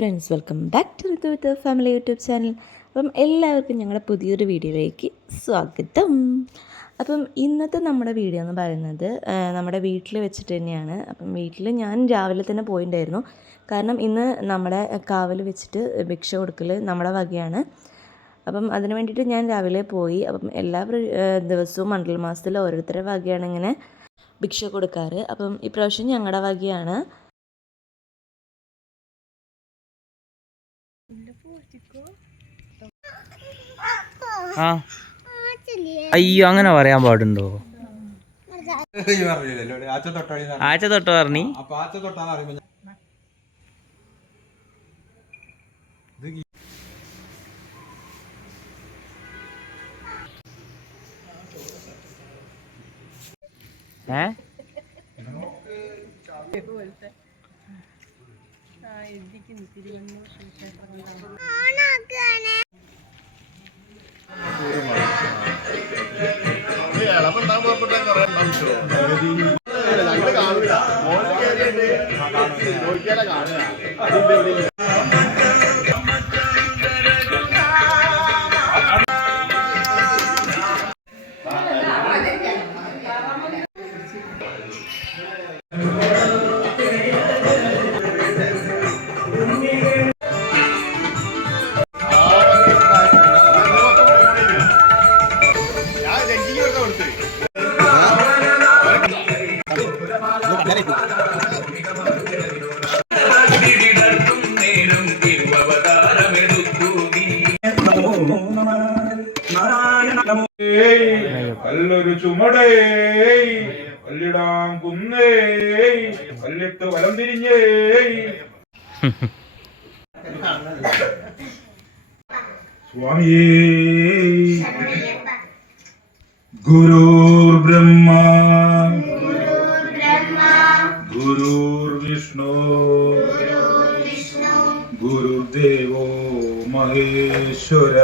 Friends, welcome back to Rithu with family YouTube channel. അപ്പം എല്ലാവർക്കും ഞങ്ങളുടെ പുതിയൊരു വീഡിയോയിലേക്ക് സ്വാഗതം. അപ്പം ഇന്നത്തെ നമ്മുടെ വീഡിയോ എന്ന് പറയുന്നത് നമ്മുടെ വീട്ടിൽ വെച്ചിട്ട് തന്നെയാണ്. അപ്പം വീട്ടിൽ ഞാൻ രാവിലെ തന്നെ പോയിട്ടുണ്ടായിരുന്നു. കാരണം ഇന്ന് നമ്മുടെ കാവൽ വെച്ചിട്ട് ഭിക്ഷ കൊടുക്കൽ നമ്മുടെ വകയാണ്. അപ്പം അതിന് വേണ്ടിയിട്ട് ഞാൻ രാവിലെ പോയി. അപ്പം എല്ലാ ദിവസവും മണ്ഡലമാസത്തിൽ ഓരോരുത്തരുടെ വകയാണ് ഇങ്ങനെ ഭിക്ഷ കൊടുക്കാറ്. അപ്പം ഇപ്രാവശ്യം ഞങ്ങളുടെ വകയാണ്. അയ്യോ, അങ്ങനെ പറയാൻ പാടുണ്ടോ? ആച്ച തൊട്ട് പറഞ്ഞി കല്ലൊരു ചുമടേ കല്ലിടാം കുന്നേ കല്ലിട്ട് വലം തിരിഞ്ഞേ. സ്വാമിയേ ഗുരുർ ബ്രഹ്മ ഗുരുർ വിഷ്ണു ഗുരുദേവോ മഹേശ്വര.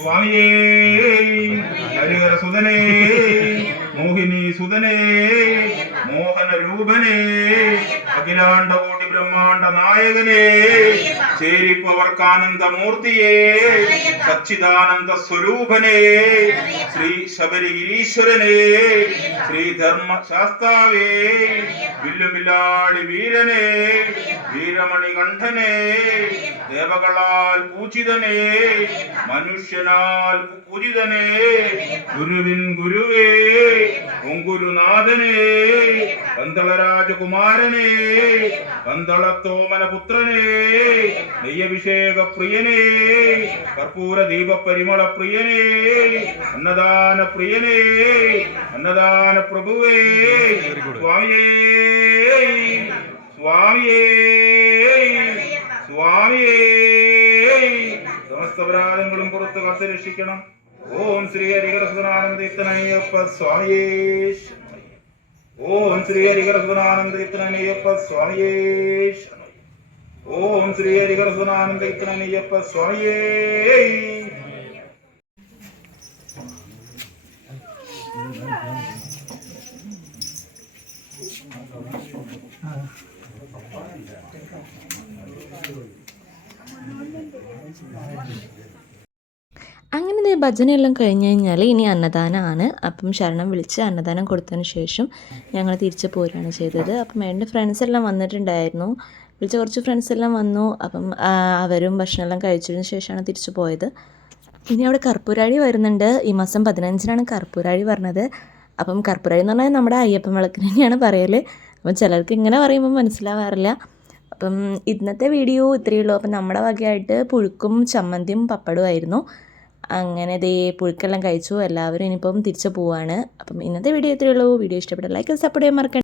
സ്വാമിയേ ഹരിഹര സുതനേ മോഹിനി സുതനേ മോഹന രൂപനേ അഖിലാണ്ട കോടി ബ്രഹ്മാണ്ട നായകനേ ചേരിപ്പവർക്കാനന്ദമൂർത്തിയേ സച്ചിദാനന്ദ സ്വരൂപനേ ശ്രീ ശബരിഗിരീശ്വരനേ ശ്രീ ധർമ്മശാസ്താവേ വില്ലുമില്ലാളി വീരനേ വീരമണി കണ്ഠനേ ദേവകളാൽ പൂജിതനേ മനുഷ്യനാൽ പൂജിതനേ ഗുരുവിൻ ഗുരുവേ ഒങ്കുരുനാഥനേ പന്തളരാജകുമാരനേ പന്തളത്തോമന പുത്രനേ നെയ്യഭിഷേക പ്രിയനേ കർപ്പൂര ദീപ പരിമള പ്രിയനേ അന്നദാന പ്രിയനേ അന്നദാന പ്രഭുവേ സ്വാമിയേ സ്വാമിയേ സ്വാമിയേ സമസ്ത അപരാധങ്ങളും പുറത്ത് കാത്തു രക്ഷിക്കണം. ഓം ശ്രീ ഹരിഹരസുതനാനന്ദീർത്ഥനയ്യപ്പ സ്വാമിയേ. ഓം ശ്രീ ഹരിഹരസുതനാനന്ദീർത്ഥനയ്യപ്പ സ്വാമിയേ. ഓം ശ്രീ ഹരിഹരസുതനാനന്ദീർത്ഥനയ്യപ്പ സ്വാമിയേ. അങ്ങനെ ഭജനയെല്ലാം കഴിഞ്ഞ് കഴിഞ്ഞാൽ ഇനി അന്നദാനമാണ്. അപ്പം ശരണം വിളിച്ച് അന്നദാനം കൊടുത്തതിന് ശേഷം ഞങ്ങൾ തിരിച്ച് പോരുകയാണ് ചെയ്തത്. അപ്പം എൻ്റെ ഫ്രണ്ട്സ് എല്ലാം വന്നിട്ടുണ്ടായിരുന്നു. വിളിച്ച കുറച്ച് ഫ്രണ്ട്സ് എല്ലാം വന്നു. അപ്പം അവരും ഭക്ഷണമെല്ലാം കഴിച്ചതിന് ശേഷമാണ് തിരിച്ചു പോയത്. ഇനി അവിടെ കർപ്പൂരാഴി വരുന്നുണ്ട്. ഈ മാസം 15-നാണ് കർപ്പൂരാഴി പറഞ്ഞത്. അപ്പം കർപ്പൂരാഴി എന്ന് പറഞ്ഞാൽ നമ്മുടെ അയ്യപ്പൻ വിളക്കിന് തന്നെയാണ് പറയൽ. അപ്പം ചിലർക്ക് ഇങ്ങനെ പറയുമ്പോൾ മനസ്സിലാവാറില്ല. അപ്പം ഇന്നത്തെ വീഡിയോ ഇത്രയേ ഉള്ളൂ. അപ്പം നമ്മുടെ വകയായിട്ട് പുഴുക്കും ചമ്മന്തിയും പപ്പടവുമായിരുന്നു. അങ്ങനെ ദേ പുഴുക്കെല്ലാം കഴിച്ചു. എല്ലാവരും ഇനിയിപ്പം തിരിച്ചു പോവാണ്. അപ്പം ഇന്നത്തെ വീഡിയോ ഇത്രയേ ഉള്ളൂ. വീഡിയോ ഇഷ്ടപ്പെട്ട ലൈക്ക് സപ്പോർട്ട് ചെയ്യാൻ മറക്കണ്ട.